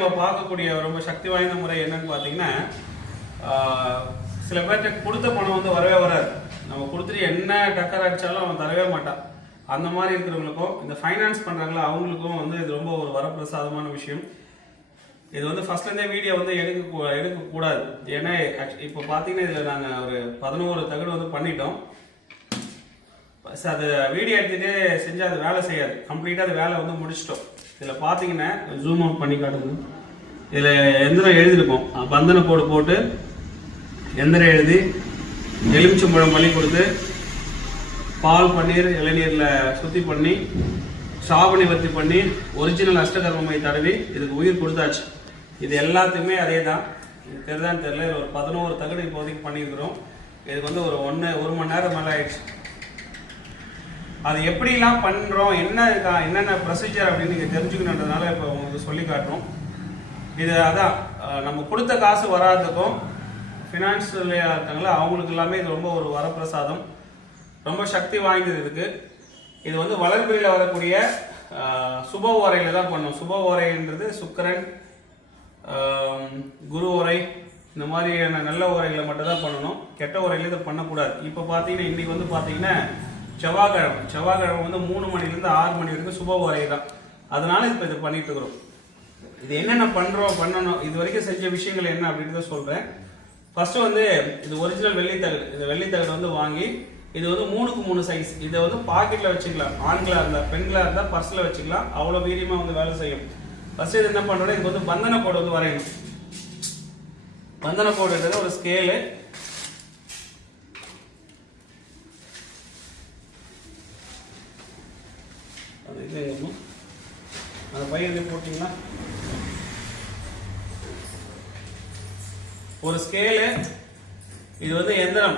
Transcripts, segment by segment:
நம்ம பார்க்கக்கூடிய ரொம்ப சக்தி வாய்ந்த முறை என்னன்னு பார்த்தீங்கன்னா, சில பேர்கிட்ட கொடுத்த பணம் வந்து வரவே வராது. நம்ம கொடுத்துட்டு என்ன டக்கர் அடிச்சாலும் அவன் தரவே மாட்டான். அந்த மாதிரி இருக்கிறவங்களுக்கும் இந்த ஃபைனான்ஸ் பண்ணுறாங்களோ அவங்களுக்கும் வந்து இது ரொம்ப ஒரு வரப்பிரசாதமான விஷயம். இது வந்து ஃபர்ஸ்ட்லேருந்தே வீடியோ வந்து எடுக்கக்கூடாது. ஏன்னா இப்போ பார்த்தீங்கன்னா இதில் நாங்கள் ஒரு 11 தகடு வந்து பண்ணிட்டோம். அது வீடியோ எடுத்துகிட்டு செஞ்சால் அது வேலை செய்யாது. கம்ப்ளீட்டாக அது வேலை வந்து முடிச்சிட்டோம். இதில் பார்த்தீங்கன்னா ஜூம் அவுட் பண்ணி காட்டுங்க. இதில் எந்திரம் எழுதியிருக்கோம். பந்தன கோடு போட்டு எந்திரம் எழுதி எலுமிச்சம்பழம் பண்ணி கொடுத்து பால் பன்னீர் இளநீரில் சுத்தி பண்ணி சாபனி வர்த்தி பண்ணி ஒரிஜினல் அஷ்டகர்மமை தடவி இதுக்கு உயிர் கொடுத்தாச்சு. இது எல்லாத்துக்குமே அதே தான். இது தெரிதான்னு தெரியல. இதில் ஒரு 11 தகடு இப்போதைக்கு பண்ணியிருக்கிறோம். இதுக்கு வந்து ஒரு 1 மணி நேரம் மேலே ஆயிடுச்சு. அது எப்படிலாம் பண்ணுறோம், என்னென்ன ப்ரொசீஜர் அப்படின்னு நீங்கள் தெரிஞ்சுக்கணுன்றதுனால இப்போ உங்களுக்கு சொல்லி காட்டுறோம். இது அதான் நம்ம கொடுத்த காசு வராதுக்கும் ஃபினான்ஷியலியாக இருக்காங்களா அவங்களுக்கு எல்லாமே இது ரொம்ப ஒரு வரப்பிரசாதம், ரொம்ப சக்தி வாய்ந்தது. இது வந்து வளர்பிறையில் வரக்கூடிய சுப ஓரையில் தான் பண்ணணும். சுப ஓரைன்றது சுக்கிரன், குரு ஓரை, இந்த மாதிரியான நல்ல ஓரைகளை மட்டும் தான் பண்ணணும். கெட்ட ஓரையில் இதை பண்ணக்கூடாது. இப்போ பார்த்தீங்கன்னா இன்றைக்கி வந்து பார்த்தீங்கன்னா செவ்வாய்க்கிழமை வந்து 3 மணிலேருந்து 6 மணி வரைக்கும் சுப ஓரை தான். அதனால இப்போ இதை பண்ணிட்டு இருக்கிறோம். இது என்னென்ன பண்ணணும், இது வரைக்கும் செஞ்ச விஷயங்கள் என்ன அப்படின்றத சொல்கிறேன். ஃபர்ஸ்ட் வந்து இது ஒரிஜினல் வெள்ளித்தகடு. இந்த வெள்ளித்தகடு வந்து வாங்கி இது வந்து 3க்கு 3 சைஸ். இதை வந்து பாக்கெட்டில் வச்சுக்கலாம். ஆண்களாக இருந்தால், பெண்களாக இருந்தால் பர்ஸில் வச்சுக்கலாம். அவ்வளோ வீரியமாக வந்து வேலை செய்யும். ஃபர்ஸ்ட் இது என்ன பண்ணுறோம், இதுக்கு வந்து பந்தன கோடு வந்து வரையணும். பந்தன கோடுன்றது ஒரு ஸ்கேலு. அந்த பையன் போட்டிங்கன்னா ஒரு ஸ்கேலு. இது வந்து எந்திரம்.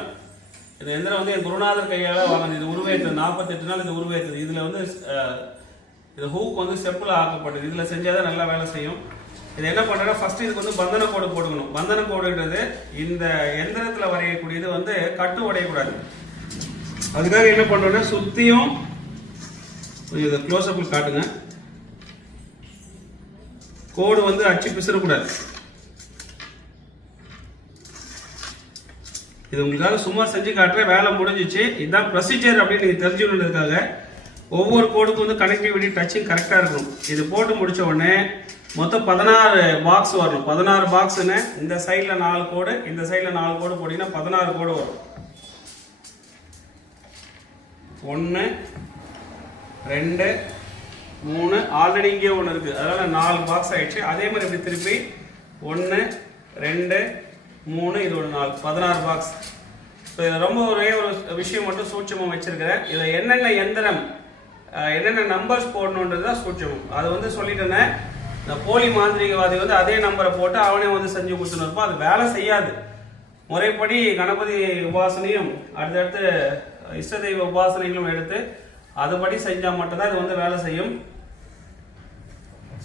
இந்த எந்திரம் வந்து என் குருநாதர் கையால் வாங்கினது. இது உருவேற்றது 48 நாள். இது உருவேற்றது. இதில் வந்து இது ஹூக் வந்து செப்பில் ஆக்கப்பட்டது. இதில் செஞ்சாதான் நல்லா வேலை செய்யும். இது என்ன பண்ணுறா, ஃபர்ஸ்ட் இதுக்கு வந்து பந்தன கோடு போட்டுக்கணும். பந்தன கோடுன்றது இந்த எந்திரத்தில் வரையக்கூடியது வந்து கட்டு உடையக்கூடாது. அதுக்காக என்ன பண்ணுறோன்னா சுத்தியும் இதை க்ளோஸ் அப்பில் காட்டுங்க. கோடு வந்து அச்சு பிசறக்கூடாது. இது உங்களுக்காக சும்மா செஞ்சு காட்டுறேன். வேலை முடிஞ்சிச்சு. இதுதான் ப்ரொசீஜர் அப்படின்னு நீங்கள் தெரிஞ்சுக்கிறதுக்காக. ஒவ்வொரு கோடுக்கும் வந்து கனெக்டிவிட்டி டச்சிங் கரெக்டாக இருக்கணும். இது போட்டு முடிச்ச உடனே மொத்தம் 16 பாக்ஸ் வரணும். 16 பாக்ஸ்ன்னு இந்த சைடில் 4 கோடு, இந்த சைடில் 4 கோடு போட்டிங்கன்னா 16 கோடு வரும். 1 2 3 ஆல்ரெடி இங்கே ஒன்று இருக்குது. அதனால் 4 பாக்ஸ் ஆயிடுச்சு. அதே மாதிரி இப்படி திருப்பி 1 2 3 இது ஒரு 4 16 பாக்ஸ். ஸோ இதில் ரொம்ப ஒரே ஒரு விஷயம் மட்டும் சூட்சமாக வச்சிருக்கிறேன். இதில் என்னென்ன எந்திரம் என்னென்ன நம்பர்ஸ் போடணுன்றது தான் சூட்சமம். அது வந்து சொல்லிட்டேன்னே. இந்த போலி மாந்திரிகவாதி வந்து அதே நம்பரை போட்டு அவனே வந்து செஞ்சு கொடுத்துன்னு இருப்பான். அது வேலை செய்யாது. முறைப்படி கணபதி உபாசனையும் அடுத்தடுத்து இஷ்ட தெய்வ உபாசனைகளும் எடுத்து அதுபடி செஞ்சால் மட்டும்தான் இது வந்து வேலை செய்யும்.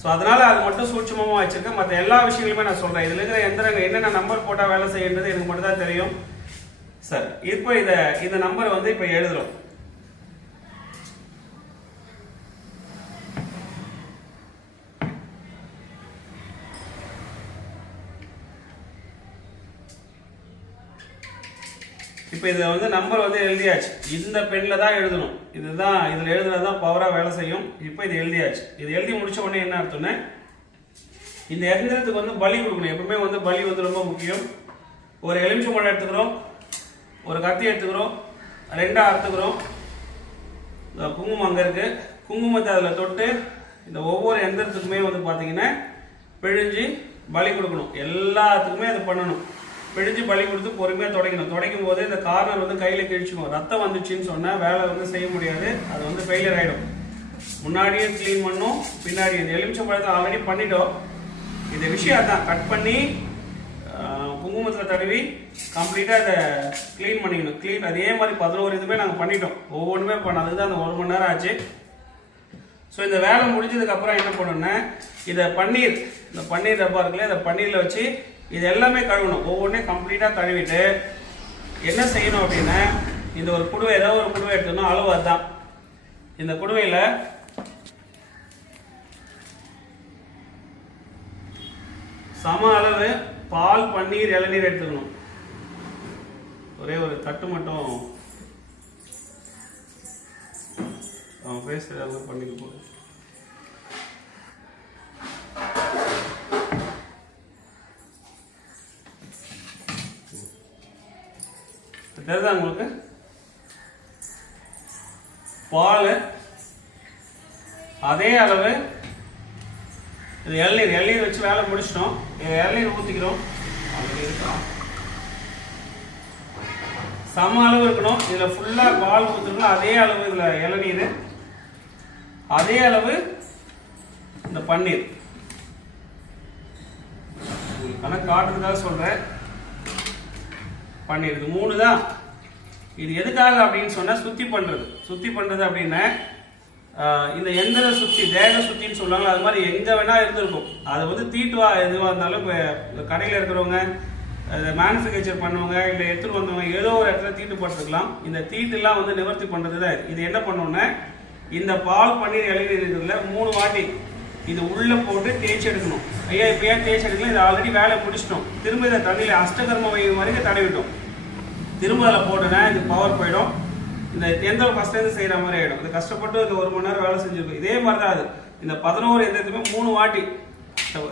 ஸோ அதனால அது மட்டும் சூட்சமாக வச்சிருக்கேன். மற்ற எல்லா விஷயங்களுமே நான் சொல்கிறேன். இதில் இருக்கிற எந்திரங்கள் என்னென்ன நம்பர் போட்டால் வேலை செய்யறது எனக்கு மட்டும் தான் தெரியும். சார் இப்போ இந்த நம்பர் வந்து இப்போ எழுதுறோம். இப்போ இதை வந்து நம்பர் வந்து எழுதியாச்சு. இந்த பெண்ணில் தான் எழுதணும். இதுதான் இதில் எழுதுறது தான் பவராக வேலை செய்யும். இப்போ இது எழுதியாச்சு. இது எழுதி முடிச்ச உடனே என்ன அர்த்தம்னா, இந்த எந்திரத்துக்கு வந்து பலி கொடுக்கணும். எப்பவுமே வந்து பலி வந்து ரொம்ப முக்கியம். ஒரு எலுமிச்சம்பழம் எடுத்துக்கிறோம், ஒரு கத்தி எடுத்துக்கிறோம், 2 அறுத்துக்கிறோம். குங்குமம் அங்கே இருக்கு. குங்குமத்தை அதில் தொட்டு இந்த ஒவ்வொரு எந்திரத்துக்குமே வந்து பார்த்தீங்கன்னா பிழிஞ்சு பலி கொடுக்கணும். எல்லாத்துக்குமே அதை பண்ணணும். பிழிஞ்சு பலி கொடுத்து பொறுமையாக துடைக்கணும். துடைக்கும் போது இந்த கார்னர் வந்து கையில் கிழிச்சுக்கும். ரத்தம் வந்துச்சுன்னு சொன்னால் வேலை வந்து செய்ய முடியாது. அது வந்து ஃபெயிலியர் ஆகிடும். முன்னாடியே க்ளீன் பண்ணும், பின்னாடி இந்த எலுமிச்சம்பழத்தை ஆல்ரெடி பண்ணிட்டோம். இந்த விஷயம் தான் கட் பண்ணி குங்குமத்தில் தடவி கம்ப்ளீட்டாக இதை க்ளீன் பண்ணிக்கணும். க்ளீன் அதே மாதிரி 11 இதுவுமே நாங்கள் பண்ணிட்டோம். ஒவ்வொன்றுமே பண்ணதுக்கு தான் அந்த 1 மணி நேரம் ஆச்சு. ஸோ இந்த வேலை முடிஞ்சதுக்கப்புறம் என்ன பண்ணணும்னா, இந்த பன்னீர் டப்பா இருக்குல்ல, இந்த பன்னீரில் வச்சு இது எல்லாமே கழுவணும். ஒவ்வொன்றையும் கம்ப்ளீட்டாக கழுவிட்டு என்ன செய்யணும் அப்படின்னா, இந்த ஒரு குடுவை ஏதாவது ஒரு குடுவை எடுத்துக்கணும். அளவு அதுதான். இந்த குடுவையில் சம அளவு பால், பன்னீர், இளநீர் எடுத்துக்கணும். ஒரே ஒரு தட்டு மட்டும் பேசுறது பண்ணிக்க போகுது. தெரியுதா உங்களுக்கு? பால் அதே அளவு, இது இளநீர் வச்சு வேலை முடிச்சிட்டோம். இளநீர் ஊற்றிக்கிறோம். சம அளவு இருக்கணும். இதில் ஃபுல்லாக பால் ஊற்றுக்கணும். அதே அளவு இதில் இளநீர், அதே அளவு இந்த பன்னீர். கணக்கு காட்டுறதுக்காக சொல்கிறேன். பன்னீர் இது 3 தான். இது எதுக்காக அப்படின்னு சொன்னால் சுத்தி பண்ணுறது அப்படின்னா இந்த எந்திர சுத்தி, தேக சுத்தின்னு சொல்லுவாங்க. அது மாதிரி எங்கே வேணா இருந்திருக்கும். அது வந்து தீட்டுவா எதுவாக இருந்தாலும் கடையில் இருக்கிறவங்க, மேனுஃபேக்சர் பண்ணுவாங்க, இல்லை எடுத்துகிட்டு வந்தவங்க ஏதோ ஒரு இடத்துல தீட்டு போட்டுருக்கலாம். இந்த தீட்டுலாம் வந்து நிவர்த்தி பண்ணுறது தான் இது. என்ன பண்ணோன்னா இந்த பால், பன்னீர், இளநீர் இருக்கிறதுல 3 வாட்டி இது உள்ளே போட்டு தேய்ச்சி எடுக்கணும். ஐயா இப்போ ஏன் தேய்ச்சி எடுக்கலாம்? இது ஆல்ரெடி வேலை முடிச்சிட்டோம். திரும்ப இதை தண்ணியில் அஷ்டகர்ம வரைக்கும் தடவிட்டோம். திரும்ப அதில் போட்டோன்னா இது பவர் போயிடும். இந்த எந்த ஃபஸ்ட்லேருந்து செய்கிற மாதிரி ஆகிடும். இது கஷ்டப்பட்டு இது 1 மணி நேரம் வேலை செஞ்சுருக்கும். இதே மாதிரி தான் அது. இந்த 11 எந்திரத்துமே 3 வாட்டி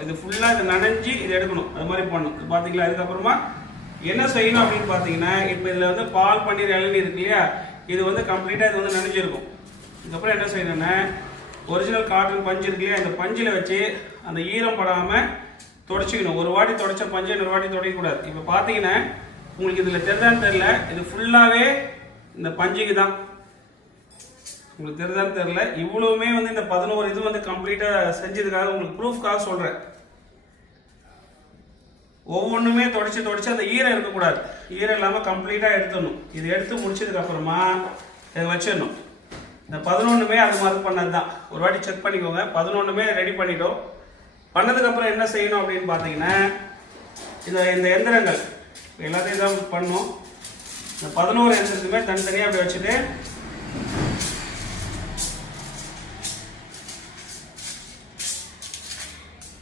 இது ஃபுல்லாக இதை நனைஞ்சி இதை எடுக்கணும். அது மாதிரி பண்ணணும். இது பார்த்தீங்களா? அதுக்கப்புறமா என்ன செய்யணும் அப்படின்னு பார்த்தீங்கன்னா, இப்போ இதில் வந்து பால், பன்னீர், இளநீர் இருக்கு இல்லையா, இது வந்து கம்ப்ளீட்டாக இது வந்து நனைஞ்சிருக்கும். இதுக்கப்புறம் என்ன செய்யணும்னா, ஒரிஜினல் காட்டன் பஞ்சு இருக்கு இல்லையா, இந்த பஞ்சில் வச்சு அந்த ஈரம் படாமல் தொடச்சிக்கணும். ஒரு வாட்டி தொடச்ச பஞ்சு இன்னொரு வாட்டி தொடக்கக்கூடாது. இப்போ பார்த்தீங்கன்னா உங்களுக்கு இதில் தெரிதான்னு தெரில, இது ஃபுல்லாகவே இந்த பஞ்சுக்கு தான். உங்களுக்கு தெரிதான்னு தெரில, இவ்வளவுமே வந்து இந்த 11 இது வந்து கம்ப்ளீட்டாக செஞ்சதுக்காக உங்களுக்கு ப்ரூஃப்காக சொல்கிறேன். ஒவ்வொன்றுமே தொடச்சி அந்த ஈரம் இருக்கக்கூடாது. ஈரம் இல்லாமல் கம்ப்ளீட்டாக எடுத்துடணும். இது எடுத்து முடிச்சதுக்கு அப்புறமா இதை வச்சிடணும். இந்த 11மே அது மாதிரி பண்ணது தான். ஒரு வாட்டி செக் பண்ணிக்கோங்க. 11மே ரெடி பண்ணிட்டோம். பண்ணதுக்கப்புறம் என்ன செய்யணும் அப்படின்னு பார்த்தீங்கன்னா, இந்த எந்திரங்கள் எல்லாத்தையும் தான் பண்ணணும். இந்த 11 எந்திரத்துமே தனித்தனியாக அப்படி வச்சுட்டு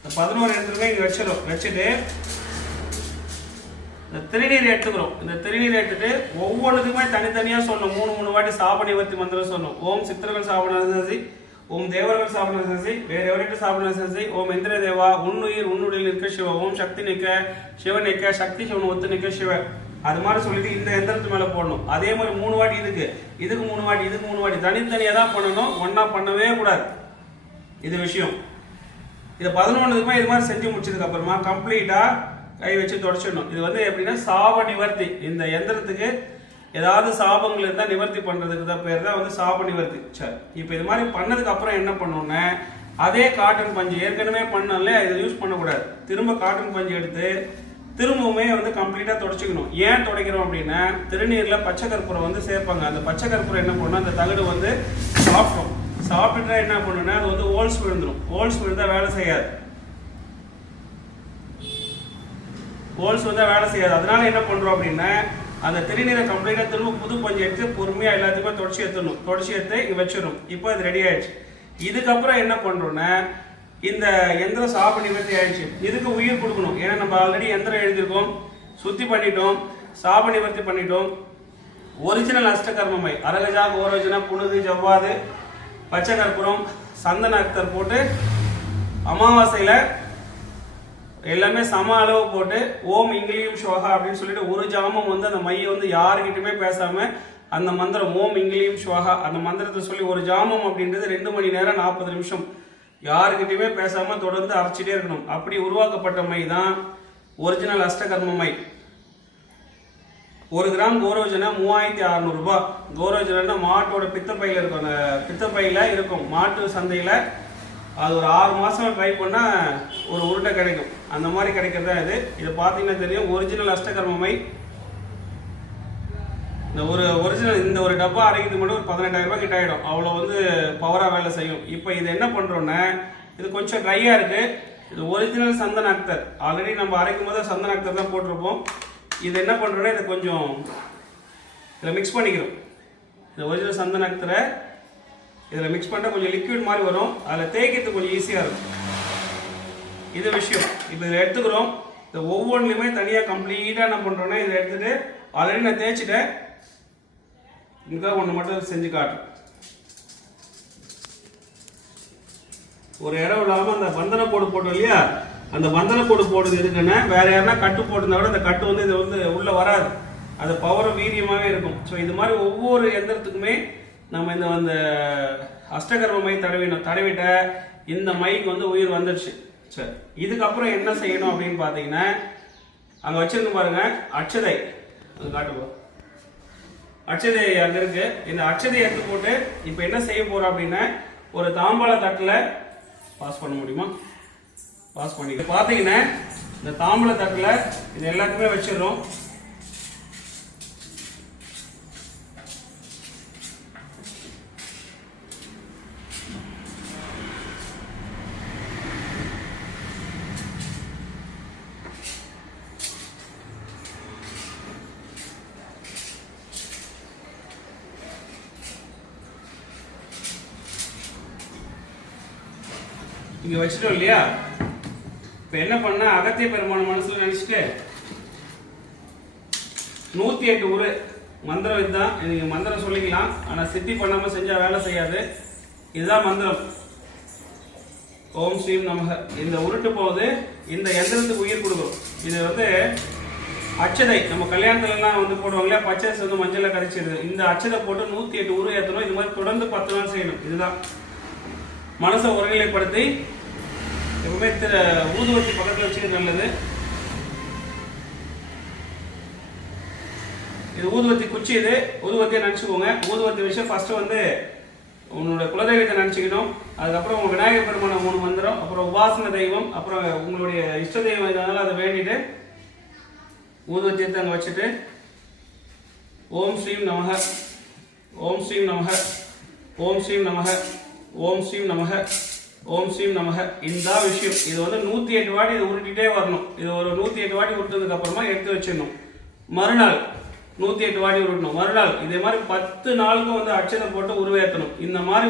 இந்த 11 எந்திரமே இங்கே வச்சுட்டு இந்த திருநீர் எடுத்துக்கிறோம். இந்த திருநீர் எடுத்துட்டு ஒவ்வொன்றுக்குமே தனித்தனியாக சொல்லணும். 3 வாட்டி சாபநிவர்த்தி மந்திரம் சொல்லணும். ஓம் சித்திரர்கள் சாபனசி, ஓம் தேவர்கள் சாபனசி, வேற எவரிட்டு சாபனசி, ஓம் இந்திர தேவா, உன்னுயிர் உன்னுடைய நிற்க சிவ, ஓம் சக்தி நிற்க சிவன் நிற்க, சக்தி சிவன் ஒத்து நிற்க சிவ. அது மாதிரி சொல்லிட்டு இந்த எந்திரத்து மேலே போடணும். அதே மாதிரி 3 வாட்டி இதுக்கு 3 வாட்டி, இதுக்கு 3 வாட்டி தனித்தனியாக தான் பண்ணணும். ஒன்றா பண்ணவே கூடாது. இது விஷயம். இதை 11க்குமே இது மாதிரி செஞ்சு முடிச்சதுக்கு அப்புறமா கம்ப்ளீட்டாக கை வச்சு தொடச்சிடணும். இது வந்து எப்படின்னா சாப நிவர்த்தி. இந்த எந்திரத்துக்கு ஏதாவது சாபங்கள் இருந்தால் நிவர்த்தி பண்ணுறதுக்கு தான் பேர் தான் வந்து சாப நிவர்த்தி. சரி, இப்போ இது மாதிரி பண்ணதுக்கு அப்புறம் என்ன பண்ணணும்னா, அதே காட்டன் பஞ்சு ஏற்கனவே பண்ணல, இதை யூஸ் பண்ணக்கூடாது. திரும்ப காட்டன் பஞ்சு எடுத்து திரும்பவுமே வந்து கம்ப்ளீட்டாக தொடச்சிக்கணும். ஏன் துடைக்கிறோம் அப்படின்னா, திருநீரில் பச்சை கற்பூரம் வந்து சேர்ப்பாங்க. அந்த பச்சை கற்பூரம் என்ன பண்ணணும், அந்த தகடு வந்து சாப்பிட்டுட்டா என்ன பண்ணுன்னா அது வந்து ஹோல்ஸ் விழுந்துடும். ஹோல்ஸ் விழுந்தால் வேலை செய்யாது. அதனால என்ன பண்றோம் அப்படின்னா, அந்த திருநீரை கம்ப்ளீட்டா திரும்ப புது பஞ்சு எடுத்து பொறுமையா எல்லாத்தையுமே தொடச்சி எடுத்து இங்க வச்சிடணும். இப்போ இது ரெடி ஆயிடுச்சு. இதுக்கப்புறம் என்ன பண்றோம்னா, இந்த எந்திரம் சாப நிவர்த்தி ஆயிடுச்சு. இதுக்கு உயிர் கொடுக்கணும். ஏன்னா நம்ம ஆல்ரெடி எந்திரம் எழுதியிருக்கோம், சுத்தி பண்ணிட்டோம், சாப நிவர்த்தி பண்ணிட்டோம். ஒரிஜினல் அஷ்டகர்மமை அரகஜா, கோரோஜனா, புனுகு, ஜவ்வாது, பச்சை கற்பூரம், சந்தன அக்தர் போட்டு அமாவாசையில எல்லாமே சம அளவு போட்டு ஓம் இங்கிலியும் ஷோகா அப்படின்னு சொல்லிட்டு ஒரு ஜாமம் வந்து அந்த மையை வந்து யாருக்கிட்டுமே பேசாம அந்த மந்திரம் ஓம் இங்கிலியும் ஷோகா அந்த மந்திரத்தை சொல்லி ஒரு ஜாமம் அப்படின்றது 2 மணி நேரம் 40 நிமிஷம் யாருக்கிட்டையுமே பேசாம தொடர்ந்து அரைச்சிட்டே இருக்கணும். அப்படி உருவாக்கப்பட்ட மை தான் ஒரிஜினல் அஷ்டகர்ம மை. 1 கிராம் கோரோஜனா 3600 ரூபாய். கோரோஜனா மாட்டோட பித்தப்பையில இருக்கும். அந்த பித்தப்பையில இருக்கும் மாட்டு சந்தையில. அது ஒரு 6 மாசம் ட்ரை பண்ணா ஒரு உருட்டை கிடைக்கும். அந்த மாதிரி கிடைக்கிறதா இது. இதை பார்த்தீங்கன்னா தெரியும், ஒரிஜினல் அஷ்டகர்மமை. இந்த ஒரு டப்பா அரைக்கிறது மட்டும் ஒரு 18,000 ரூபாய் கிட்ட ஆகிடும். அவ்வளோ வந்து பவராக வேலை செய்யும். இப்போ இது என்ன பண்ணுறோன்னா, இது கொஞ்சம் ட்ரையாக இருக்குது. இது ஒரிஜினல் சந்தன அக்தர். ஆல்ரெடி நம்ம அரைக்கும் போது சந்தன அக்தர் தான் போட்டிருப்போம். இது என்ன பண்ணுறோன்னா, இதை கொஞ்சம் இதில் மிக்ஸ் பண்ணிக்கிறோம். இந்த ஒரிஜினல் சந்தன அக்தரை இதில் மிக்ஸ் பண்ணிட்டா கொஞ்சம் லிக்விட் மாதிரி வரும். அதில் தேய்க்கிறதுக்கு கொஞ்சம் ஈஸியாக இருக்கும். இது விஷயம். இப்போ இதை எடுத்துக்கிறோம். இந்த ஒவ்வொன்றுலையுமே தனியாக கம்ப்ளீட்டாக என்ன பண்ணுறோன்னா இதை எடுத்துகிட்டு ஆல்ரெடி நான் தேய்ச்சிட்டேன். இதுக்காக ஒன்று மட்டும் செஞ்சு காட்டுறேன். ஒரு இடம் இல்லாமல் அந்த பந்தன கோடு போட்டோம் இல்லையா, அந்த பந்தன கோடு போடுறது எதுக்குன்னா வேற யாருன்னா கட்டு போட்டிருந்தா கூட அந்த கட்டு வந்து இது வந்து உள்ளே வராது, அது பவரும் வீரியமாகவே இருக்கும். ஸோ இது மாதிரி ஒவ்வொரு எந்திரத்துக்குமே நம்ம இந்த அந்த அஷ்டகர்ம மை தடவிட்ட இந்த மைக்கு வந்து உயிர் வந்துடுச்சு. சரி, இதுக்கப்புறம் என்ன செய்யணும் அப்படின்னு பார்த்தீங்கன்னா அங்கே வச்சிருக்க பாருங்க அட்சதை, அது காட்டுப்போ அட்சதை அங்கே இருக்கு. இந்த அட்சதையை எடுத்து போட்டு இப்போ என்ன செய்ய போறோம் அப்படின்னா ஒரு தாம்பாள தட்டில் பாஸ் பண்ண முடியுமா, பாஸ் பண்ணி பார்த்தீங்கன்னா இந்த தாம்பூல தட்டில் இது எல்லாத்தையுமே வச்சிடறோம். இங்க வச்சிட்டோம் இல்லையா. இப்ப என்ன பண்ண அகத்திய பெருமான் மனசுல நினைச்சிட்டு 108 உரு மந்திரம் இதுதான். நீங்க மந்திரம் சொல்லிக்கலாம், ஆனா சித்தி பண்ணாம செஞ்சா வேலை செய்யாது. இதுதான் மந்திரம். ஓம் ஸ்ரீம் நமக. இந்த உருட்டு போது இந்த எந்திரத்துக்கு உயிர் கொடுக்கும். இது வந்து அச்சதை நம்ம கல்யாணத்துல எல்லாம் வந்து போடுவாங்க இல்லையா, பச்சை வந்து மஞ்சள் கரைச்சிடுது. இந்த அச்சதை போட்டு 108 உரு ஏற்றணும். இது மாதிரி தொடர்ந்து 10 நாள் செய்யணும். இதுதான் மனசை ஒருநிலைப்படுத்தி எப்பவுமே ஊதுவத்தி பக்கத்தில் வச்சுக்கிறது நல்லது. இது ஊதுவத்தி குச்சி, இது ஊதுவத்தியை நினச்சிக்கோங்க. ஊதுவத்தி விஷயம் ஃபர்ஸ்ட் வந்து உங்களோட குலதெய்வத்தை நினச்சிக்கணும். அதுக்கப்புறம் உங்க விநாயகர் பெருமான 3 மந்திரம், அப்புறம் உபாசன தெய்வம், அப்புறம் உங்களுடைய இஷ்ட தெய்வம் இதனால அதை வேண்டிட்டு ஊதுவத்தியத்தை அங்கே வச்சுட்டு ஓம் ஸ்ரீம் நமக, ஓம் ஸ்ரீம் நமக, ஓம் ஸ்ரீம் நமக, ஓம் ஸ்ரீம் நமக, ஓம் ஸ்ரீம் நமக. இந்த விஷயம் இது வந்து 108 வாட்டி இது உருட்டிட்டே வரணும். இது ஒரு 108 வாட்டி உருட்டதுக்கு அப்புறமா எடுத்து வச்சிடணும். மறுநாள் 108 வாட்டி உருட்டணும். மறுநாள் இதே மாதிரி 10 நாளுக்கும் வந்து அட்சதை போட்டு உருவேற்றணும். இந்த மாதிரி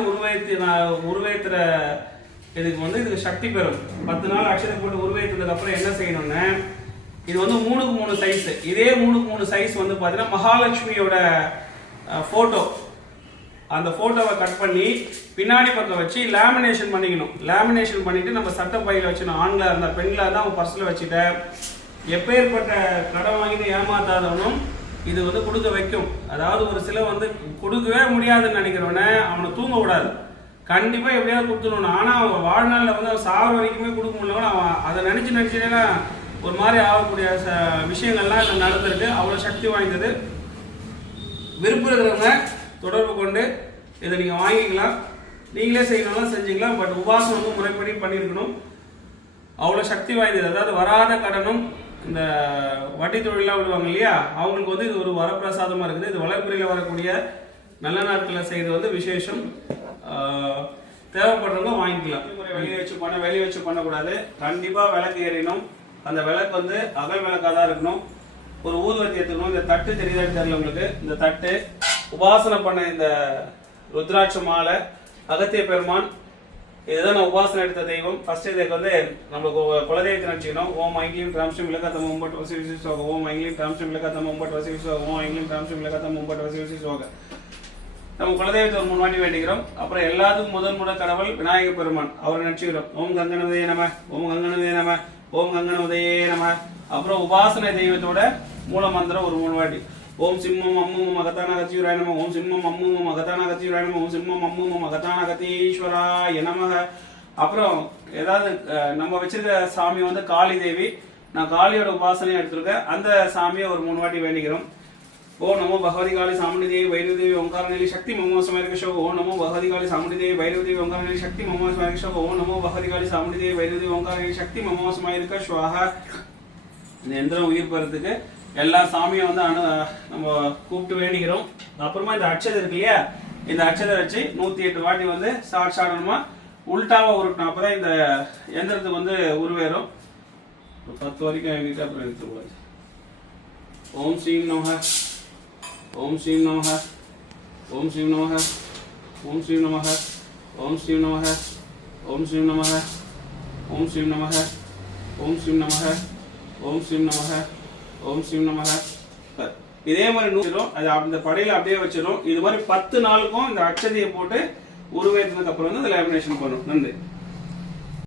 உருவேற்றுற இதுக்கு வந்து இதுக்கு சக்தி பெறும். 10 நாள் அட்சதை போட்டு உருவேற்றதுக்கு அப்புறம் என்ன செய்யணும்னா இது வந்து 3க்கு 3 சைஸ். இதே 3க்கு 3 சைஸ் வந்து பார்த்தீங்கன்னா மகாலட்சுமியோட போட்டோ, அந்த போட்டோவை கட் பண்ணி பின்னாடி பக்கம் வச்சு லேமினேஷன் பண்ணிக்கணும். லேமினேஷன் பண்ணிட்டு நம்ம சட்டை பையில வச்சுக்கணும். ஆண்களா இருந்தா பெண்களா இருந்தா அவங்க பர்ஸ்ல வச்சுட்ட எப்பேற்பட்ட கடன் வாங்கிட்டு ஏமாத்தாதவனும் இது வந்து கொடுக்க வைக்கும். அதாவது ஒரு சில வந்து கொடுக்கவே முடியாதுன்னு நினைக்கிறவன அவனை தூங்க விடாது, கண்டிப்பா எப்படியாவது கொடுத்துடணும். ஆனா அவன் வாழ்நாளில் வந்து அவன் சாவர வரைக்குமே கொடுக்க முடியலவன அவன் அதை நினைச்சுன்னா ஒரு மாதிரி ஆகக்கூடிய விஷயங்கள்லாம் இதில் நடந்திருக்கு. அவ்வளோ சக்தி வாய்ந்தது. விருப்பம் இருக்கிறவங்க தொடர்பு கொண்டு இதை நீங்கள் வாங்கிக்கலாம். நீங்களே செய்யணும்னா செஞ்சுக்கலாம். பட் உபாசம் வந்து முறைப்படி பண்ணியிருக்கணும். அவ்வளோ சக்தி வாய்ந்தது. அதாவது வராத கடனும் இந்த வட்டி தொழிலாம் விடுவாங்க இல்லையா, அவங்களுக்கு வந்து இது ஒரு வரப்பிரசாதமாக இருக்குது. இது வளர்ப்புறையில் வரக்கூடிய நல்ல நாட்களில் செய்கிறது வந்து விசேஷம். தேவைப்படுறவங்க வாங்கிக்கலாம். வெளியே வச்சு பண்ணக்கூடாது. கண்டிப்பாக விளக்கு ஏறினும். அந்த விளக்கு வந்து அகல் விளக்காக தான் இருக்கணும். ஒரு ஊதுவத்தி எடுத்துக்கணும். இந்த தட்டு தெரியுதான்னு தெரியல உங்களுக்கு. இந்த தட்டு உபாசனை பண்ண இந்த ருத்ராட்ச மாலை, அகத்திய பெருமான், இதுதான் நான் உபாசனை எடுத்த தெய்வம். ஃபர்ஸ்ட் இதுக்கு வந்து நம்மளுக்கு குலதெய்வத்தை நினைச்சுக்கணும். ஓம் ஐங்கிலிம் டிராம்ஸ்டம் விளக்கத்தம் மும்பட் வசி விசி சோக, ஓம் ஐங்கிலிம் டிராம்ஸ்டம் விளக்கத்தம் மும்பட் வசி விசி சோக, ஓம் ஐங்கிலிம் டிராம்ஸ்டம் விளக்கத்தம் மும்பட் வசி விசி சோக. நம்ம குலதெய்வத்தை ஒரு 3 வாட்டி வேண்டிக்கிறோம். அப்புறம் எல்லாத்துக்கும் முதல் கடவுள் விநாயகர் பெருமான், அவரை நினைச்சுக்கிறோம். ஓம் கங்கணவதே நம, ஓம் கங்கணவதே நம, ஓம் கங்கணவதையே நம. அப்புறம் உபாசனை தெய்வத்தோட மூல மந்திரம் ஒரு 3 வாட்டி. ஓம் சிம்மம் அம்மும் மகத்தான கத்தியுராய நம, ஓம் சிம்மம் அம்மும் மகத்தான கத்தியுராய நம, ஓம் சிம்மம் அம்மும் மகத்தான கத்தீஸ்வராய நமக. அப்புறம் ஏதாவது நம்ம வச்சிருக்க சாமி வந்து காளி தேவி, நான் காளியோட உபாசனையை எடுத்திருக்கேன். அந்த சாமியை ஒரு 3 வாட்டி வேண்டிக்கிறோம். ஓம் நமோ பகவதி காளி சாமுண்டி தேவி வைரவ தேவி ஓங்கார நிலை சக்தி மமோசமேர்கஷோ. ஓம் நமோ பகவதி காளி சாமுண்டி தேவி வைரவ தேவி ஓங்கார நிலை சக்தி மமோசமேர்கஷோ. ஓம் நமோ பகவதி காளி சாமுண்டி தேவி வைரவ தேவி ஓங்கார நிலை சக்தி மமோசமேர்கஷோ. இந்த எந்திரம் உயிர் பெறதுக்கு எல்லா சாமியும் வந்து நம்ம கூப்பிட்டு வேண்டிக்கிறோம். அப்புறமா இந்த அட்சதை இருக்கு இல்லையா, இந்த அட்சதை வச்சு 108 வாட்டி வந்து சாடணுமா உள்டாவா உருட்டணும். அப்பதான் இந்த எந்திரத்துக்கு வந்து உருவேறும். 10 வரைக்கும் எங்கிட்ட அப்புறம் எடுத்துக்கூடாது. ஓம் ஸ்ரீம் நமக, ஓம் ஸ்ரீம் நமக, ஓம் ஸ்ரீம் நமக, ஓம் ஸ்ரீம் நமக, ஓம் ஸ்ரீம் நமக, ஓம் ஸ்ரீம் நமக, ஓம் ஸ்ரீம் நமக, ஓம் ஸ்ரீம் நமக, ஓம் ஸ்ரீம் நமக, ஓம் ஸ்ரீம் நமக. இதே மாதிரி 100 அது அந்த படையில அப்படியே வச்சிடும். இது மாதிரி 10 நாளுக்கும் இந்த அட்சதையை போட்டு உருவேற்றினதுக்கு அப்புறம் வந்து அதை லேமினேஷன் பண்ணும். நன்றி.